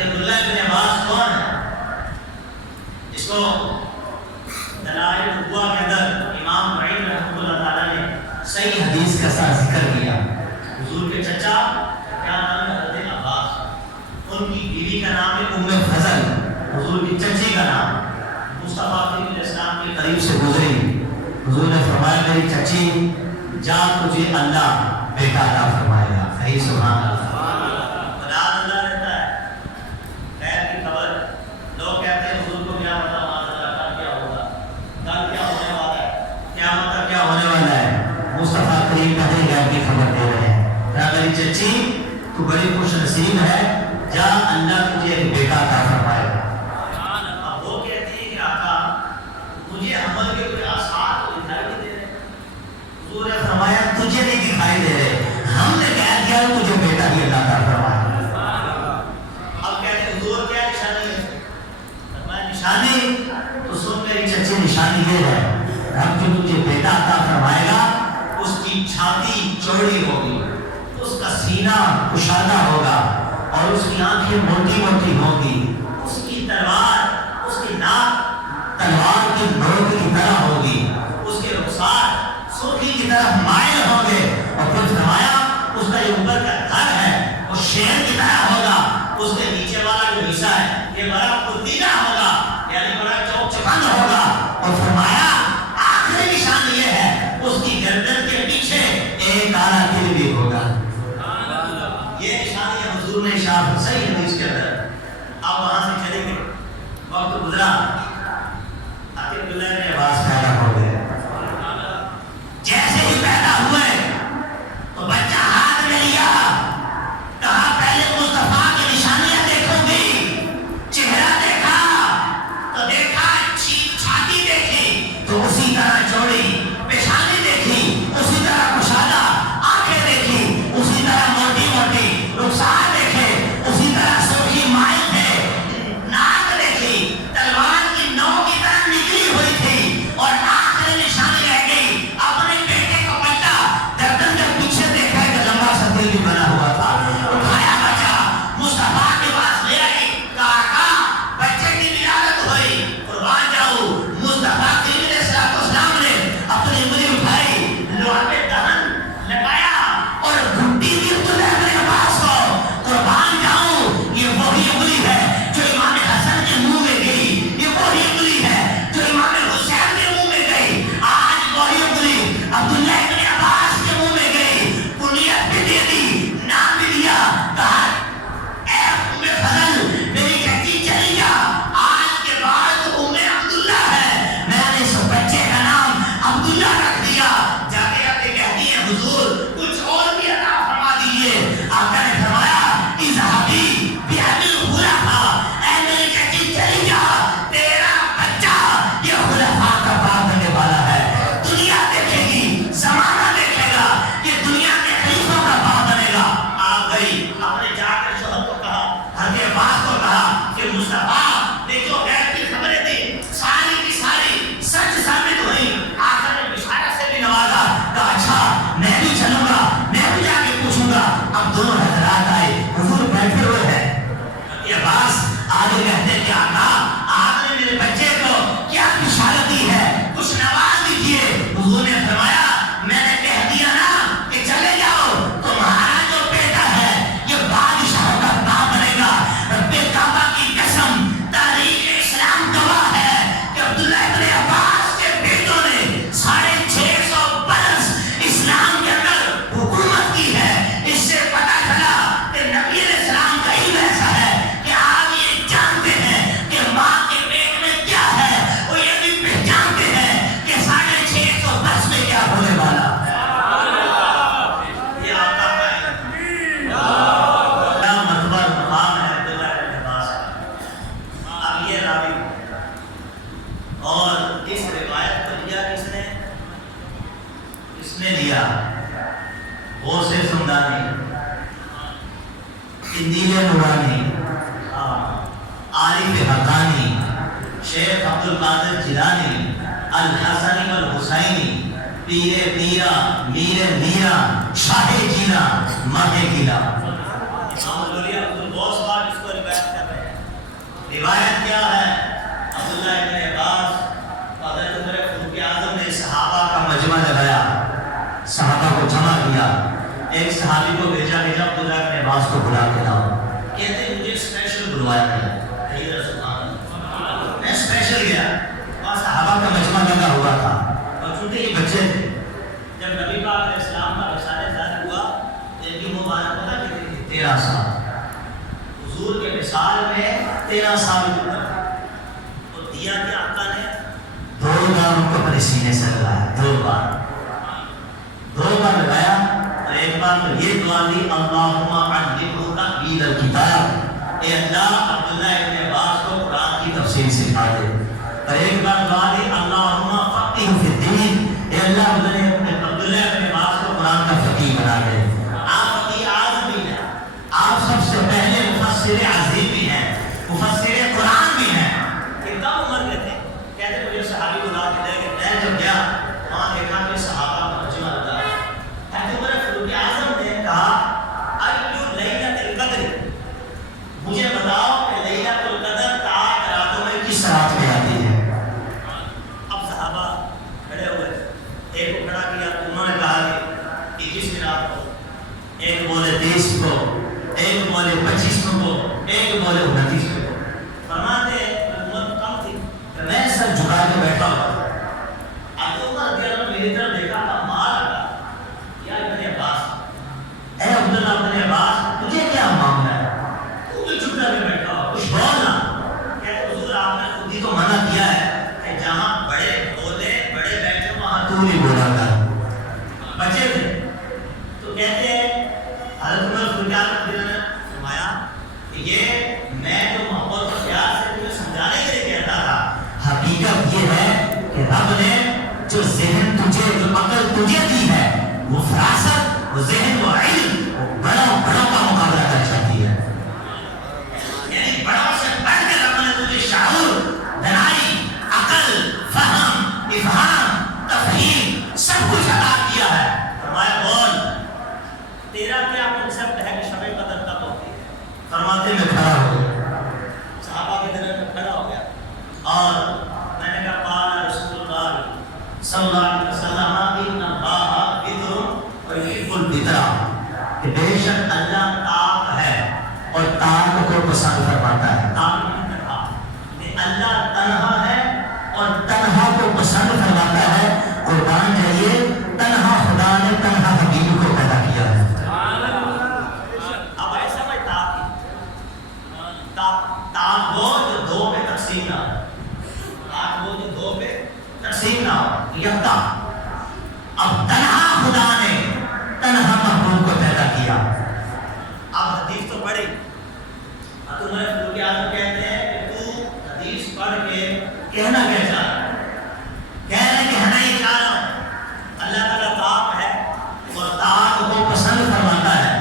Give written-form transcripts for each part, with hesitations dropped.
کہ عبداللہ بن عباس کون ہے؟ اس کو دلائل نبوہ کے اندر امام معین رحمۃ اللہ تعالیٰ نے صحیح حدیث کا ساتھ ذکر کیا. حضور کے چچا کیا نام ہے؟ حضرت عباس. ان کی بیوی کا نام ہے ام فضل. حضور کی چچی کا نام مصطفیٰ علیہ السلام کے قریب سے گزری. حضور نے فرمایا میری چچی جا تجھے اللہ بیٹا عطا فرمائے گا. صحیح سبحان اللہ. خدا اللہ رہتا ہے. غیر کی خبر لوگ کہتے ہیں حضور کو کیا پتا کل کیا ہوگا, کل کیا ہونے والا ہے, کیا مطلب کیا ہونے والا ہے. مصطفیٰ کریم کہتے ہیں غیر کی خبر دے رہے ہیں. میری چچی تو بڑی خوش نصیب ہے, جا اللہ تجھے ایک بیٹا عطا فرمائے گا. اب وہ کہتے ہیں کہ آقا مجھے عمل کے کوئی آثار تو دکھائی نہیں دے رہے. حضور نے فرمایا تجھے نہیں دکھائی دے رہے, ہم نے کہہ دیا تجھے بیٹا ہی اللہ عطا فرمائے. اب کہتے ہیں حضور کیا نشانی ہے؟ فرمایا نشانی تو سن میری چچی, نشانی یہ ہے رب جو تجھے بیٹا عطا فرمائے گا اس کی چھاتی چوڑی ہوگی, اس کا سینہ کشادہ ہوگا اور اس کی آنکھیں موٹی موٹی ہوں گی, اس کی تلوار, اس کی ناک تلوار کی نوک کی طرح ہوگی, اس کے رخسار سرخی کی طرف مائل ہوں گے, اور پھر فرمایا اس کا جو اوپر کا تھر ہے وہ شیر کی طرح ہوگا, اس کے نیچے والا جو حصہ ہے یہ بڑا پتیلا ہوگا, یعنی بڑا چوک چپند ہوگا. اور فرمایا آخری نشان یہ ہے اس کی گردن کے پیچھے ایک کالا تل بھی ہوگا. یہ نشانی ہے حضور نے اشارہ صحیح حدیث کے اندر. اب وہاں سے چلیں گے, وقت گزرا, عبداللہ بن عباس پیدا ہو گئے. جیسے ہی پیدا ہوئے تو بچہ ہاتھ میں لیا, کہا پہلے مصطفیٰ کی نشانیاں دیکھوں گی. چہرہ دیکھا تو دیکھا, چھاتی دیکھی تو اسی طرح چوڑی, پیشانی دیکھی اسی طرح کشادہ, آنکھیں دیکھی اسی طرح موٹی موٹی, رخسار دیکھے اسی طرح سرخی مائل تھے, ناک دیکھی تلوار کی نوک کی طرح نکلی ہوئی تھی, اور آخری نشانی رہ گئی اپنے بیٹے کو پلٹا, گردن کے پیچھے دیکھا کہ لمبا سا تل بھی بنا ہوا تھا. اٹھایا بچہ مصطفیٰ کے پاس لے آئی, کہا بچے کی ولادت ہوئی, قربان جاؤ. مصطفیٰ علیہ السلام نے اپنی انگلی اٹھائی, لوہے پہ دہن لگایا اور گھٹی دی عبداللہ بن عباس کو. قربان جاؤں یہ وہی انگلی ہے جو امام حسن کے منہ میں گئی, یہ وہی انگلی ہے جو امام حسین کے منہ میں گئی, آج وہی انگلی عبداللہ بن عباس کے منہ میں گئی. کنیت بھی دے دی, نام بھی دیا, کہا اے ام فضل میری چچی چلی جا, آج کے بعد ام عبداللہ ہے. میں نے اس بچے کا نام عبداللہ رکھ دیا. جاتے جاتے کہتی ہیں حضور کچھ اور بھی عطا فرما دیجیے. آقا نے فرمایا اذهبی بأبی الخلفاء, اے میری چچی چلی جا, تیرا بچہ یہ خلفاء کا باپ بننے والا ہے. دنیا دیکھے گی, زمانہ دیکھے گا, یہ دنیا کے خلیفوں کا باپ بنے گا. آپ گئی, اپنے جا کر شوہر کو کہا, حضرت عباس کو کہا کہ مصطفیٰ نے جو غیب کی خبریں دی ساری کی ساری سچ ثابت ہوئی. آخر نے بشارت سے بھی نوازا, کہا اچھا میں بھی چلوں گا, میں بھی جا کے پوچھوں گا. اب دونوں حضرات آئے, حضور بیٹھے ہوئے ہیں. یہ عباس آگے کہتے ہیں کہ آقا آپ نے میرے بچے کو کیا بشارت دی ہے, کچھ نواز دیجیے. حضور نے فرمایا میں نے کہہ دیا نا کہ چلے جاؤ, تمہارا جو بیٹا ہے یہ بادشاہوں کا باپ بنے گا. رب کعبہ کی قسم, تاریخ اسلام گواہ ہے کہ عبداللہ بن عباس کے بیٹوں نے 650 برس اسلام کے اندر حکومت کی ہے. اس سے پتہ چلا کہ نبی علیہ السلام کا علم ایسا ہے کہ آپ یہ جانتے ہیں کہ ماں کے پیٹ میں کیا ہے, وہ یہ بھی پہچانتے ہیں کہ 650 برس میں کیا ہونے والا ہے. یہ آقا کا کیا مرتبہ مقام ہے عبداللہ بن عباس کا. اب یہ راوی اور اس روایت کو لیا کس نے لیا, وہ سے سمدانی, اندیل نورانی, عارف حقانی, شیخ عبدالقادر جیلانی, الحسنی والحسینی, پیر پیرا, میر میرا, شاہ جینا, ماہ گیلا. امام الولیاء عبدالغوث خان اس کو روایت کر رہے ہیں. روایت کیا ہے؟ عبداللہ ابن عباس حضرت عمر فاروق اعظم نے صحابہ کا مجمع لگایا، صحابہ کو جمع کیا، ایک صحابی کو بھیجا عبداللہ ابن عباس کو بلا کے لاؤ، کہتے ہیں مجھے اسپیشل بلوایا گیا، میں اسپیشل گیا، وہاں صحابہ کا مجمع لگا ہوا تھا اور چونکہ یہ بچے تھے، جب نبی پاک علیہ السلام کا وصال ذات ہوا ان کی مبارک پتہ کتنی تھی؟ 13 سال، حضور کے وصال میں 13 سال کی عمر تھی، اور دیا کہ آقا نے 2 بار ان کو اپنے سینے سے لگایا، 2 بار لگایا، اور ایک بار تو یہ دعا دی اللہم علمہ تأویل الکتاب، اے اللہ عبداللہ ابن عباس کو قرآن کی تفسیر سکھا دے، اور ایک بار دعا دی اللہم فقہہ فی الدین، اے اللہ عبداللہ ابن عباس کو قرآن کا فقیہ بنا دے۔ آپ فقیہ اعظم بھی ہیں، آپ سب سے پہلے مفسر عظیم بھی ہیں، مفسر قرآن بھی ہیں، کتنا عمر کے تھے؟ کہتے مجھے صحابی بلا کے لے گئے، میں جب گیا وہاں دیکھا کہ صحابہ کا مجمع لگا ہے، حضرت عمر فاروق اعظم نے کہا ایو لیلۃ القدر، مجھے بتاؤ کہ لیلۃ القدر رات راتوں میں کس رات میں آتی ہے؟ اب صحابہ کھڑے ہوئے، ایک کو کھڑا کیا، انہوں نے کہا کہ 21 رات کو، ایک بولے 23 کو، ایک بولے 25 کو، ایک بولے 29 کو۔ فرماتے امت کم تھی کہ میں سر جھکا کے بیٹھا ہوا، اب عمر رضی اللہ عنہ میری طرف دیکھا تھا، مار لگا یا ابن عباس، اے عبداللہ ابن عباس تجھے کیا معاملہ ہے؟ تو بھی چپ کر کے بیٹھا ہوا، کچھ بولنا۔ کہتے حضور آپ نے خود ہی تو منع کیا ہے کہ جہاں بڑے بولے بڑے بیٹھے وہاں تو نہیں بولا کر، بچے تھے۔ تو کہتے ہیں حضرت عمر فاروق اعظم نے فرمایا کہ یہ میں جو محبت اور پیار سے تمہیں سمجھانے کے لیے کہتا تھا، حقیقت یہ ہے کہ رب نے جو ذہن تجھے، جو عقل تجھے دی ہے، وہ فراست، وہ ذہن، وہ علم، وہ بڑوں کا مقابلہ کر سکتی ہے، یعنی بڑوں سے بڑھ کے رب نے تجھے شعور، دانائی، عقل، فہم، افہام، تفہیم سب کچھ عطا کیا ہے۔ فرمایا بول تیرا کیا کنسپٹ ہے کہ شب قدر کب ہوتی ہے؟ فرماتے میں کھڑا ہو گیا، صحابہ کے درمیان میں کھڑا ہو گیا، اور میں نے کہا قال رسول اللہ صلی اللہ علیہ وسلم ان اللہ بطر ویحب البطر، کہ بے شک اللہ طاق ہے اور طاق کو پسند فرماتا ہے، طاق نہیں تنہا، کہ اللہ تنہا ہے اور تنہا کو پسند فرماتا ہے۔ قربان جائیے تنہا خدا نے تنہا حبیب کو پیدا کیا ہے۔ اب ایسا میں طاق ہو جو 2 میں تقسیم نہ ہو، طاق ہو جو 2 میں تقسیم نہ ہو، یکتا۔ اب تنہا خدا نے تنہا محبوب کو پیدا کیا۔ اب حدیث تو پڑھی، اب عمر فاروق اعظم کہتے ہیں کہ تو حدیث پڑھ کے کہنا کیا چاہ رہا ہے؟ کہہ رہے کہنا ہی چاہ رہا ہوں اللہ تعالیٰ طاق ہے اور طاق کو پسند فرماتا ہے،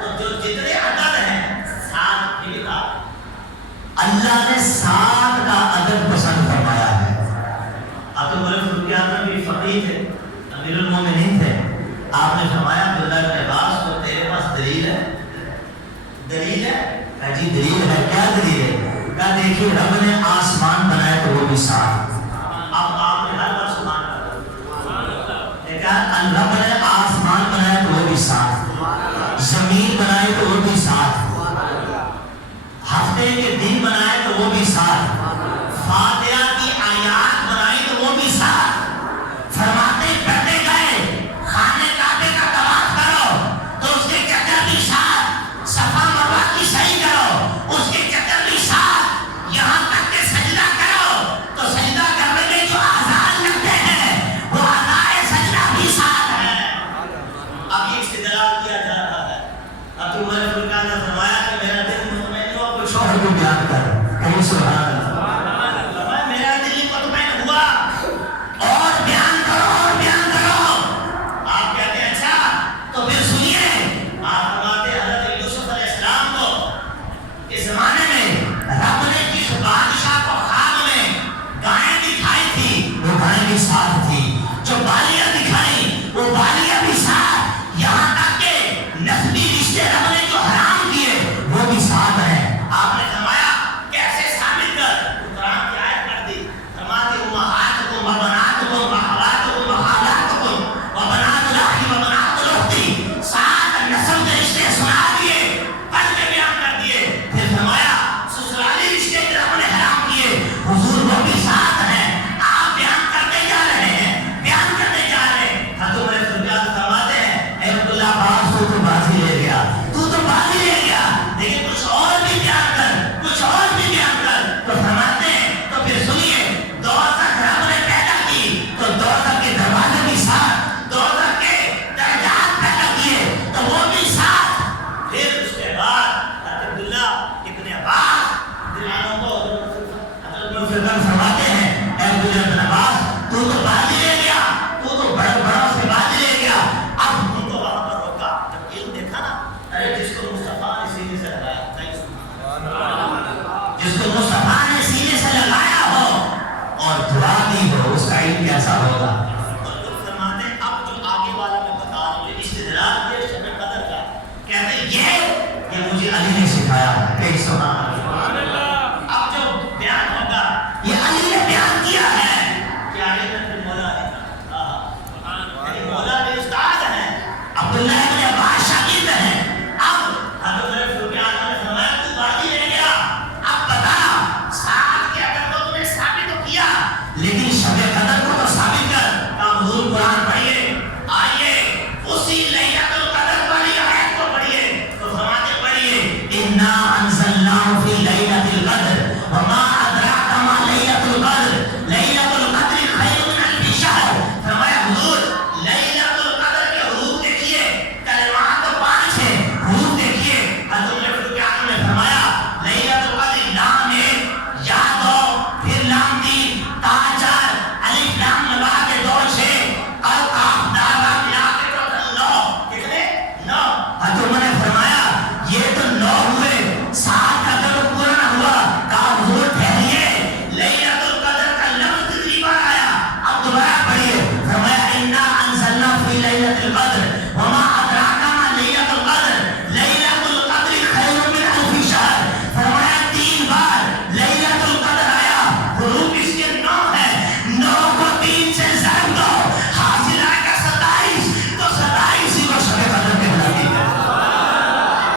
تو جو جتنے عدد ہیں 7 بھی طاق، اللہ نے 7 کا عدد پسند فرمایا ہے۔ اب عمر فاروق اعظم بھی فقیہ تھے، امیر المومنین تھے، آپ نے فرمایا عبداللہ بن عباس کو تیرے پاس دلیل ہے؟ دلیل ہے؟ کہا جی دلیل ہے، کیا دلیل ہے؟ کہا دیکھیے رب نے آسمان بنایا تو وہ بھی 7، اب آپ نے ہر بار سبحان اللہ، لیکن رب نے آسمان بنایا تو وہ بھی 7، زمین بنائی تو وہ بھی 7، ہفتے کے دن بنائے تو وہ بھی 7، فاتحہ کی آیات بنائی تو وہ بھی 7۔ فرماتے کرتے گئے خانے کعبے کا طواف کرو تو اس کے چکر بھی 7، صفا مروہ کی صحیح کرو اس کے چکر بھی 7، یہاں تک کہ سجدہ کرو تو سجدہ کرنے میں جو آزاد لگتے ہیں وہ آزاد سجدہ بھی 7 ہے۔ اب یہ استدلال کیا جا رہا ہے۔ اب عمر فاروق اعظم نے فرمایا کہ میرا دل مطمئن ہو، کچھ اور کو بیان کر، کہیں سبحان اللہ، میرا دل مطمئن ہوا اور بیان کرو اور بیان کرو۔ آپ کہتے ہیں اچھا تو پھر سنیے، آپ فرماتے حضرت یوسف علیہ السلام کو اس زمانے میں رب نے جس بادشاہ کو خواب میں گائیں دکھائی تھی وہ گائیں بھی 7 تھی، جو بالیاں دکھائی وہ بالیاں بھی 7، یہاں تک کہ نسبی رشتے رب نے جو حرام کیے وہ بھی 7 ہیں۔ آپ نے فرمایا کیسے ثابت جس کو مصطفیٰ نے سینے سے لگایا ہو اور دعا دی ہو، اس کا علم کیسا ہوگا؟ اور لوگ فرماتے ہیں اب جو آگے والا میں بتا رہا ہوں، استدلال یہ شب قدر کا، کہتے ہیں یہ مجھے علی نے سکھایا ہے۔ کہ سبحان اللہ، اب جو بیان ہوگا یہ علی نے بیان کیا ہے کہ آگے تک مولا ہے، مولا نے استاد ہیں، عبداللہ ابن عباس شاگرد ہیں۔ اب حضرت سفیان نے فرمایا تو باقی رہ گیا، اب بتا ساتھ کے اگر لوگوں نے ثابت تو کیا لیکن شب قدر کو تو ثابت کر۔ آپ حضور قرآن پڑھیے، آئیے اسی لیلۃ القدر والی آیت کو پڑھیے تو فرماتے پڑھیے اِنَّا